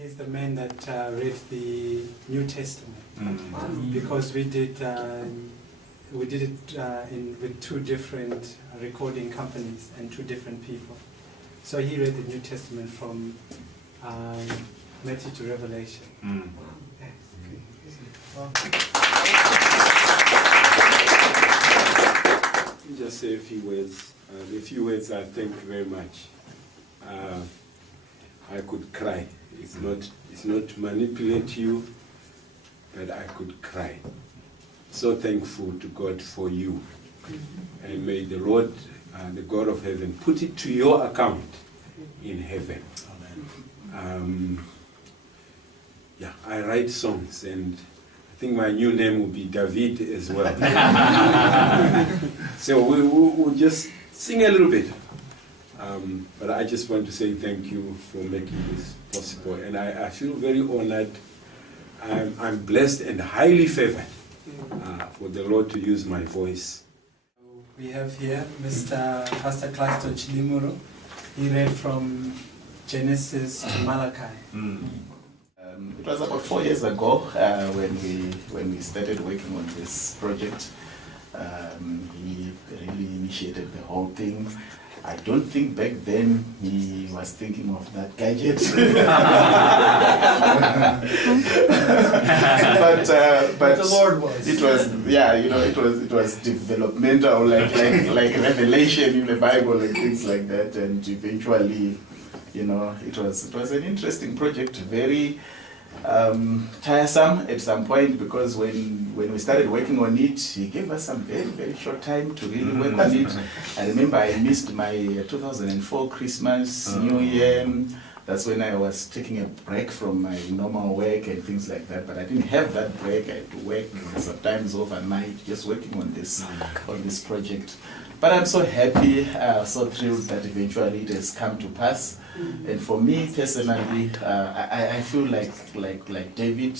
He's the man that read the New Testament, because we did it with two different recording companies and two different people. So he read the New Testament from Matthew to Revelation. Just say a few words. I thank you very much. I could cry. It's not to manipulate you, but I could cry. So thankful to God for you. And may the Lord, the God of heaven, put it to your account in heaven. Yeah, I write songs, and I think my new name will be David as well. So we'll just sing a little bit. But I just want to say thank you for making this possible. And I feel very honored. I'm blessed and highly favored for the Lord to use my voice. We have here Mr. Pastor Claston Chilimuro. He read from Genesis to Malachi. It was about 4 years ago when we started working on this project. He really initiated the whole thing. I don't think back then he was thinking of that gadget. but the Lord was. It was, yeah, it was developmental, like revelation in the Bible and things like that. And eventually, it was an interesting project, very tiresome at some point, because when we started working on it, he gave us some very, very short time to really work on it. I remember I missed my 2004 Christmas, New Year. That's when I was taking a break from my normal work and things like that. But I didn't have that break. I had to work sometimes overnight, just working on this project. But I'm so happy, so thrilled that eventually it has come to pass. And for me personally, I feel like David.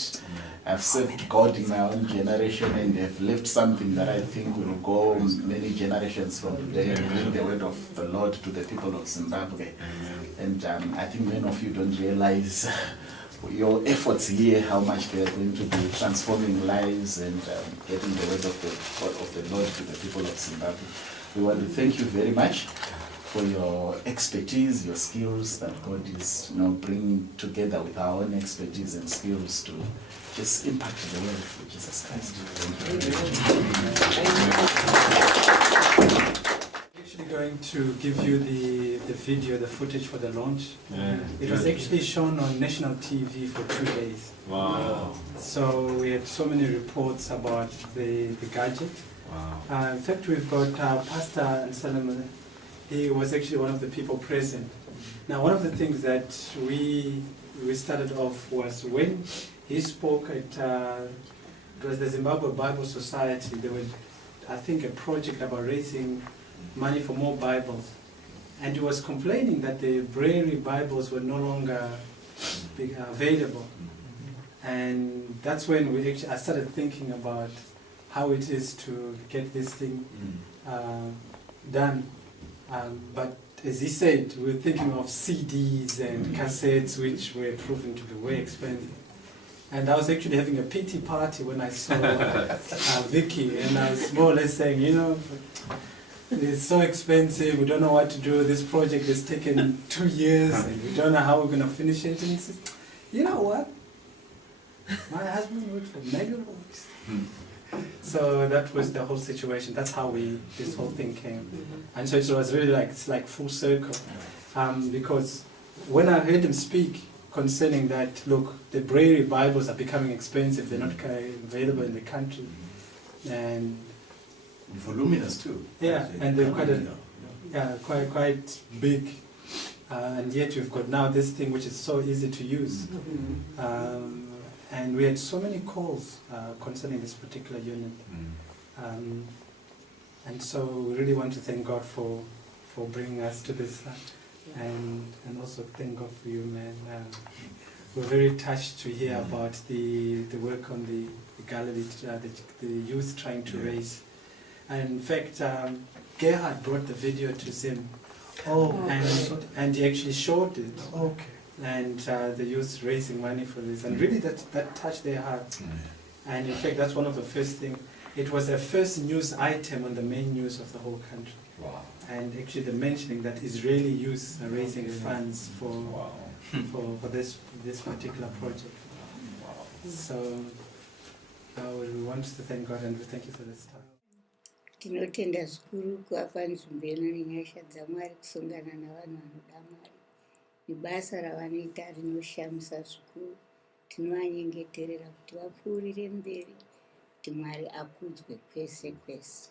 I've served God in my own generation and have left something that I think will go many generations from today and bring the word of the Lord to the people of Zimbabwe. And I think many of you don't realize your efforts here, how much they are going to be transforming lives and getting the word of the Lord to the people of Zimbabwe. We want to thank you very much for your expertise, your skills that God is bringing together with our own expertise and skills to just impact the world for Jesus Christ. I'm actually going to give you the video, the footage for the launch. It was actually shown on national TV for 2 days. Wow. So we had so many reports about the gadget. Wow. In fact, we've got Pastor Anselm. He was actually one of the people present. Now, one of the things that we started off was when he spoke at it was the Zimbabwe Bible Society. There was, I think, a project about raising money for more Bibles, and he was complaining that the Braille Bibles were no longer available. And that's when I started thinking about how it is to get this thing done. But as he said, we were thinking of CDs and cassettes, which were proven to be way expensive. And I was actually having a pity party when I saw Vicky, and I was more or less saying, it's so expensive, we don't know what to do, this project has taken 2 years, and we don't know how we're going to finish it. And he says, you know what? My husband worked for MegaVoice. So that was the whole situation. That's how this whole thing came. And so it was really like full circle. Because when I heard him speak concerning that, look, the Braille Bibles are becoming expensive, they're not available in the country. And voluminous too. Yeah, and they're quite big. And yet you've got now this thing which is so easy to use. And we had so many calls concerning this particular unit. And so we really want to thank God for bringing us to this. And also thank God for you, man. We're very touched to hear about the work on the gallery, the youth trying to raise. And in fact, Gerhard brought the video to Zim. And he actually showed it. Okay. and the youth raising money for this, and really that touched their hearts. And in fact, that's one of the first things. It was the first news item on the main news of the whole country. Wow. And actually, the mentioning that Israeli youth are raising funds for this particular project. So we want to thank God, and we thank you for this time. Tinotenda zvikuru kuapa nzvimbo nenyasha dzaMwari kusungana navanhu vanoda Mwari. Nebasa ravanoita rinoshamisa zvikuru. Tinovanyengeterera kuti vapfuurire mberi, kuti Mwari akudzwe kwese kwese.